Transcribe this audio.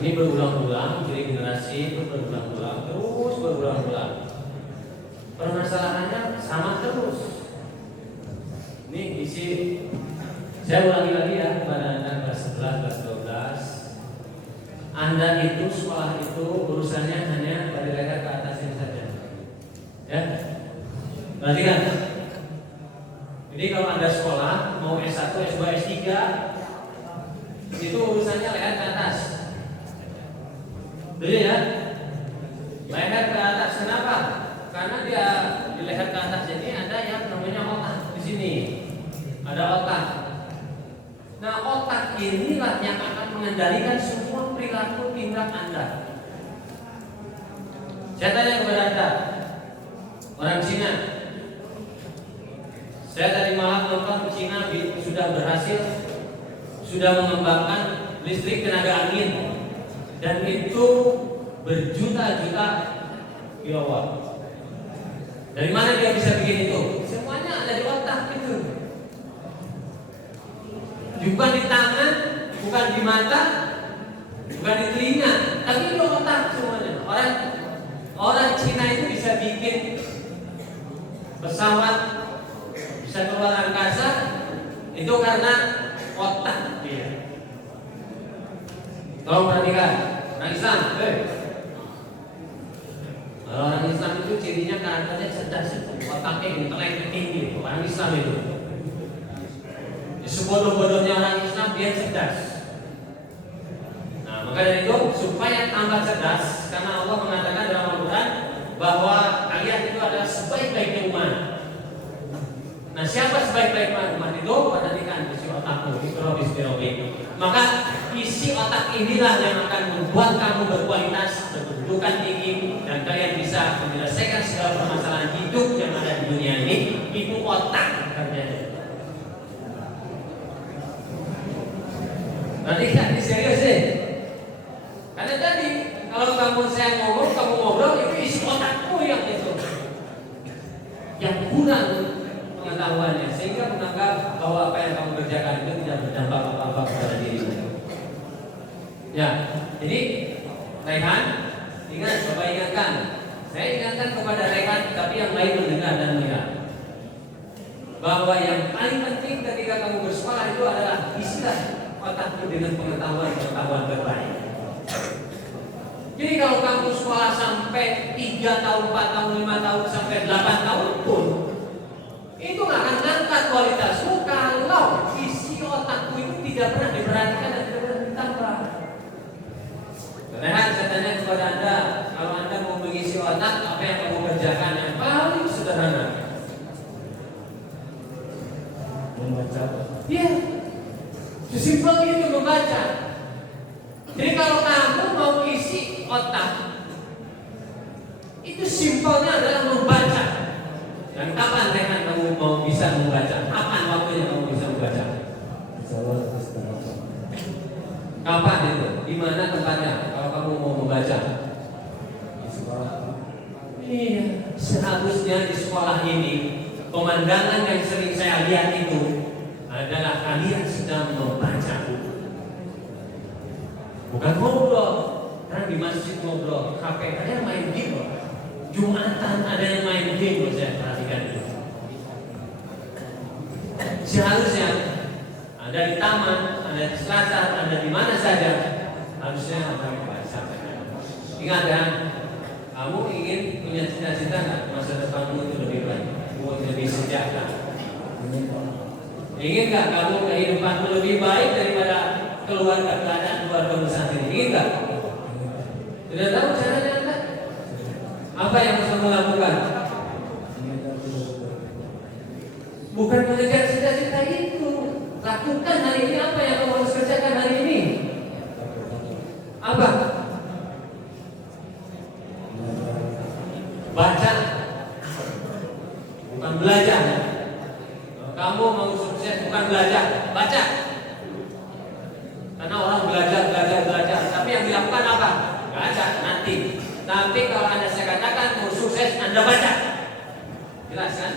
Ini berulang-ulang, jadi generasi itu berulang-ulang, terus berulang-ulang. Permasalahannya sama terus. Ini isi, saya ulangi lagi ya kepada Anda kelas 11, kelas 12. Anda itu sekolah itu urusannya hanya dari leher ke atas ini saja. Ya, perhatikan. Jadi kalau Anda sekolah mau S1, S2, S3 itu urusannya leher ke atas. Betul ya? Leher ke atas. Kenapa? Karena dia di leher ke atas ini ada yang namanya otak di sini. Ada otak. Nah, otak inilah yang akan mengendalikan semua perilaku tindak Anda. Saya tanya kepada Anda, orang Cina. Saya tadi malam nonton Cina sudah berhasil, sudah mengembangkan listrik tenaga angin. Dan itu berjuta-juta kilowatt. Dari mana dia bisa bikin itu? Semuanya ada di otak itu. Bukan di tangan, bukan di mata, bukan di telinga, tapi di otak semuanya. Orang Cina itu bisa bikin pesawat, bisa keluar angkasa, itu karena otak dia. Tolong perhatikan, orang Islam, orang Islam itu cirinya karakternya cerdas, otaknya intelek tinggi, orang Islam itu. Sebodoh-bodohnya orang Islam dia cerdas. Nah, maka dari itu supaya tambah cerdas, karena Allah mengatakan dalam Al-Quran bahwa kalian itu adalah sebaik-baiknya umat. Nah, siapa sebaik-baik umat itu? Perhatikan isi otakmu, maka isi otak inilah yang akan membuat kamu berkualitas, berkedudukan tinggi, dan kalian bisa menyelesaikan segala permasalahan hidup yang ada di dunia ini. Itu otak kerjanya. Nanti kan serius deh. Karena tadi kalau saya ngomong, kamu ngobrol, itu isi otakmu yang itu yang kurang pengetahuannya, sehingga menganggap bahwa apa yang kamu kerjakan itu tidak berdampak apa-apa kepada dirimu. Ya, jadi Rehan, ingat, coba ingatkan. Saya ingatkan kepada Rehan, tapi yang lain mendengar dan melihat bahwa yang paling penting ketika kamu bersekolah itu adalah isilah otakmu dengan pengetahuan terbaik. Jadi kalau kamu sekolah sampai 3 tahun, 4 tahun, 5 tahun, sampai 8 tahun pun, itu nggak akan ngangkat kualitasmu kalau isi otakmu itu tidak pernah diperhatikan dan tidak pernah ditambah. Rehan, saya tanya kepada Anda, kalau Anda mau mengisi otak, apa yang kamu kerjakan yang paling sederhana? Membaca. Iya, sesimpel itu membaca. Jadi kalau kamu mau isi otak, itu simpelnya adalah membaca. Dan kapan Rehan kamu mau bisa membaca? Kapan waktunya kamu bisa membaca? Kapan itu? Di mana tempatnya? Kalau kamu mau membaca? Di sekolah. Iya, seharusnya di sekolah ini pemandangan yang sering saya lihat itu adalah kalian sedang membaca buku. Bukan ngobrol. Karena di masjid ngobrol, HP ada yang main game. Jumatan ada yang main game, saya perhatikan itu. Seharusnya ada di taman, ada di selatan, ada di mana saja, harusnya ada yang baca. Ingat ya, kamu ingin punya cita-cita nggak masa depanmu itu lebih baik, lebih sejahtera? Ingin nggak kamu kehidupanmu lebih baik daripada keadaan keluarga saat ini? Ingin nggak? Sudah tahu caranya enggak? Apa yang harus kamu lakukan? Bukan mengejar cita-cita itu. Lakukan hari ini apa yang kamu harus kerjakan hari ini. Apa? Baca. Bukan belajar. Kalau kamu mau sukses bukan belajar, baca. Karena orang belajar, tapi yang dilakukan apa? Baca nanti. Tapi kalau Anda saya katakan mau sukses, Anda baca. Jelas kan?